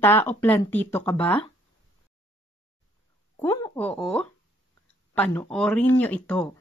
plantita o plantito ka ba? Kung oo, panoorin niyo ito.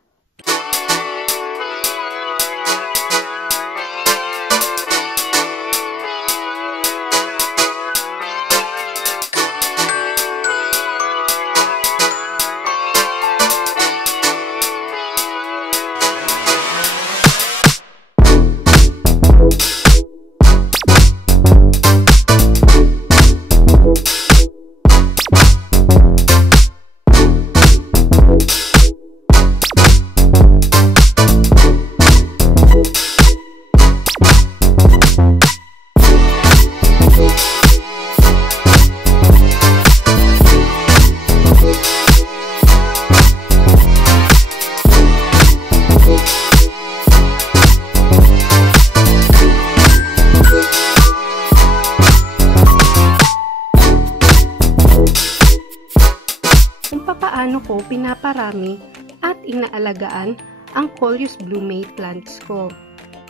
Paano ko pinaparami at inaalagaan ang Coleus Blumei plants ko.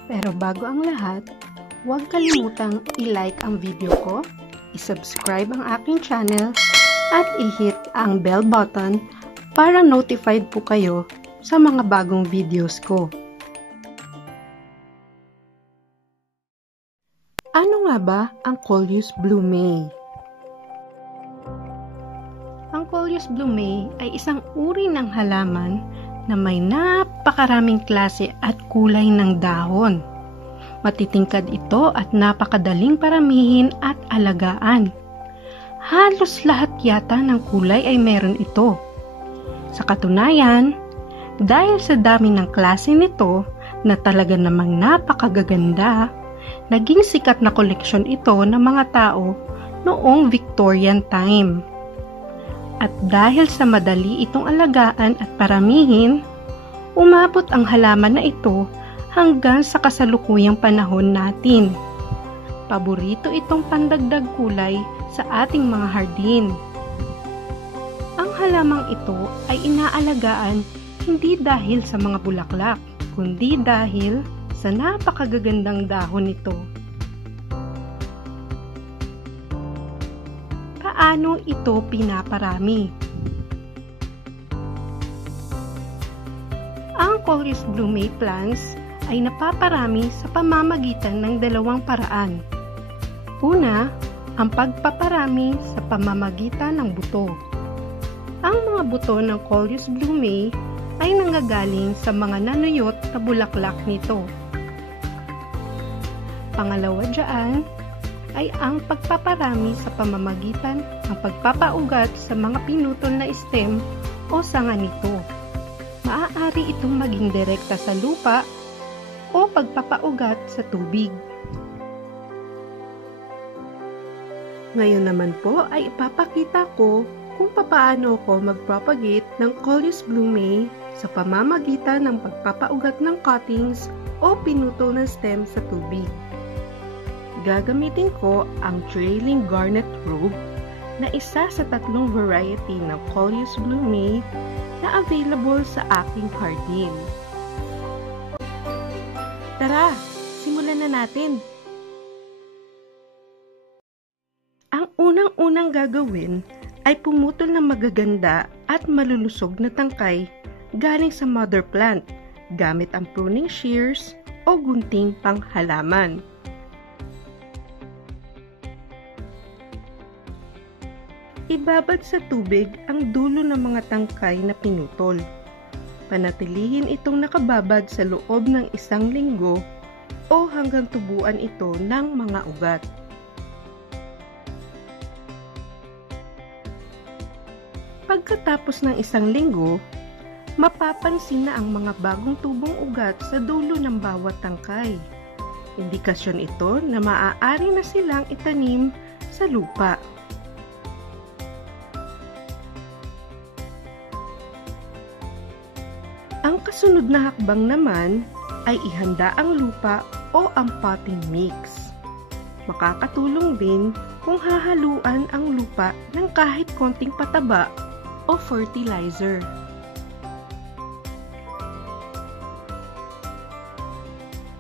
Pero bago ang lahat, huwag kalimutang i-like ang video ko, i-subscribe ang aking channel, at i-hit ang bell button para notified po kayo sa mga bagong videos ko. Ano nga ba ang Coleus Blumei? Ang Coleus Blumei ay isang uri ng halaman na may napakaraming klase at kulay ng dahon. Matitingkad ito at napakadaling paramihin at alagaan. Halos lahat yata ng kulay ay meron ito. Sa katunayan, dahil sa dami ng klase nito na talaga namang napakagaganda, naging sikat na koleksyon ito ng mga tao noong Victorian time. At dahil sa madali itong alagaan at paramihin, umabot ang halaman na ito hanggang sa kasalukuyang panahon natin. Paborito itong pandagdag kulay sa ating mga hardin. Ang halamang ito ay inaalagaan hindi dahil sa mga bulaklak, kundi dahil sa napakagagandang dahon nito. Paano ito pinaparami? Ang Coleus Blumei plants ay napaparami sa pamamagitan ng dalawang paraan. Una, ang pagpaparami sa pamamagitan ng buto. Ang mga buto ng Coleus Blumei ay nanggagaling sa mga nanuyot na bulaklak nito. Pangalawa diyan ay ang pagpaparami sa pamamagitan ng pagpapaugat sa mga pinutol na stem o sanga nito. Maaari itong maging direkta sa lupa o pagpapaugat sa tubig. Ngayon naman po ay ipapakita ko kung paano ko mag-propagate ng Coleus Blumei sa pamamagitan ng pagpapaugat ng cuttings o pinutol na stem sa tubig. Gagamitin ko ang Trailing Garnet Robe na isa sa 3 variety ng Coleus Blumei na available sa aking hardin. Tara, simulan na natin! Ang unang-unang gagawin ay pumutol ng magaganda at malulusog na tangkay galing sa mother plant gamit ang pruning shears o gunting panghalaman. Ibabad sa tubig ang dulo ng mga tangkay na pinutol. Panatilihin itong nakababad sa loob ng 1 linggo o hanggang tubuan ito ng mga ugat. Pagkatapos ng 1 linggo, mapapansin na ang mga bagong tubong ugat sa dulo ng bawat tangkay. Indikasyon ito na maaari na silang itanim sa lupa. Ang kasunod na hakbang naman ay ihanda ang lupa o ang potting mix. Makakatulong din kung hahaluan ang lupa ng kahit konting pataba o fertilizer.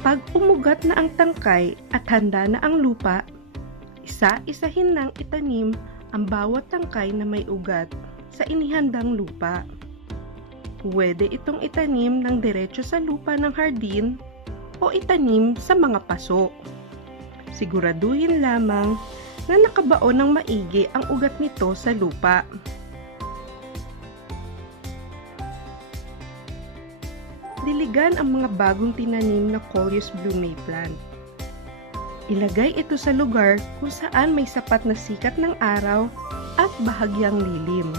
Pag umugat na ang tangkay at handa na ang lupa, Isa-isahin lang itanim ang bawat tangkay na may ugat sa inihandang lupa. Pwede itong itanim ng diretso sa lupa ng hardin o itanim sa mga paso. Siguraduhin lamang na nakabaon ng maigi ang ugat nito sa lupa. Diligan ang mga bagong tinanim na Coleus Blumei plant. Ilagay ito sa lugar kung saan may sapat na sikat ng araw at bahagyang lilim.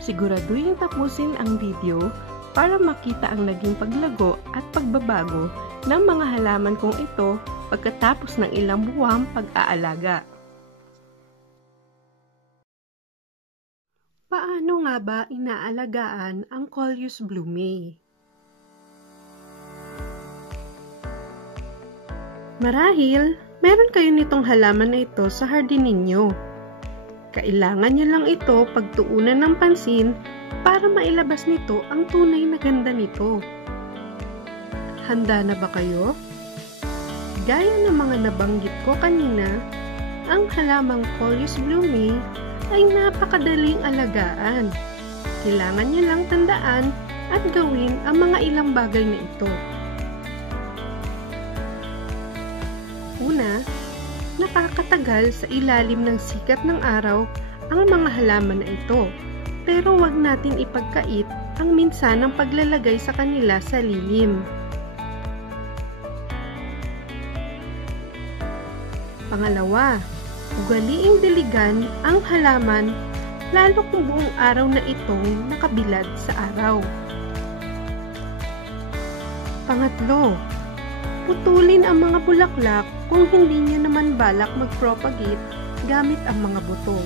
Siguraduhin tapusin ang video para makita ang naging paglago at pagbabago ng mga halaman kong ito pagkatapos ng ilang buwang pag-aalaga. Paano nga ba inaalagaan ang Coleus Blumei? Marahil, meron kayo nitong halaman na ito sa hardin ninyo. Kailangan niyo lang ito pagtuunan ng pansin para mailabas nito ang tunay na ganda nito. Handa na ba kayo? Gaya ng mga nabanggit ko kanina, ang halamang Coleus Blumei ay napakadaling alagaan. Kailangan niyo lang tandaan at gawin ang mga ilang bagay na ito. Una, nakakatagal sa ilalim ng sikat ng araw ang mga halaman na ito, pero huwag natin ipagkait ang minsanang paglalagay sa kanila sa lilim. Pangalawa, ugaliing diligan ang halaman lalo kung buong araw na itong nakabilad sa araw. Pangatlo, putulin ang mga bulaklak kung hindi niyo naman balak mag-propagate gamit ang mga buto.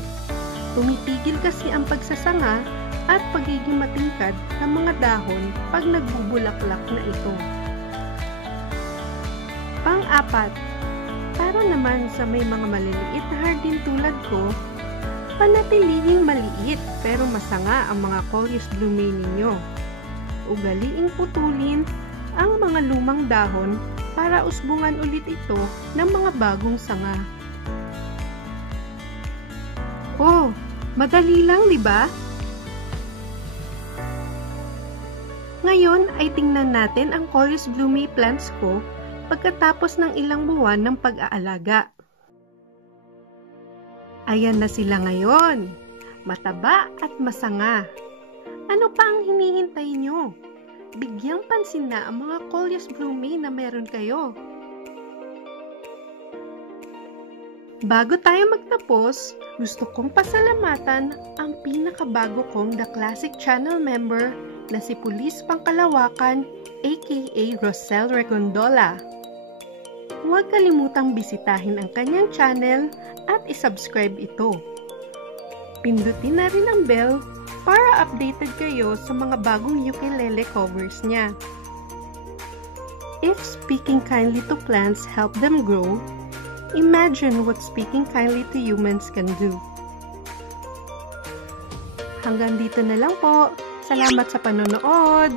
Tumitigil kasi ang pagsasanga at pagiging matingkad ng mga dahon pag nagbubulaklak na ito. Pang-apat, para naman sa may mga maliliit na hardin tulad ko, panatilihing maliit pero masanga ang mga Coleus Blumei ninyo. Ugaliing putulin ang mga lumang dahon para usbungan ulit ito ng mga bagong sanga. Oh, madali lang, di ba? Ngayon ay tingnan natin ang Coleus Blumei plants ko pagkatapos ng ilang buwan ng pag-aalaga. Ayan na sila ngayon, mataba at masanga. Ano pa ang hinihintay nyo? Bigyang pansin na ang mga Coleus Blumei na meron kayo. Bago tayo magtapos, gusto kong pasalamatan ang pinakabago kong The Classic Channel member na si Pulis Pangkalawakan aka Rosel Regondola. Huwag kalimutang bisitahin ang kanyang channel at isubscribe ito. Pindutin na rin ang bell para updated kayo sa mga bagong ukulele covers niya. If speaking kindly to plants help them grow, imagine what speaking kindly to humans can do. Hanggang dito na lang po. Salamat sa panonood!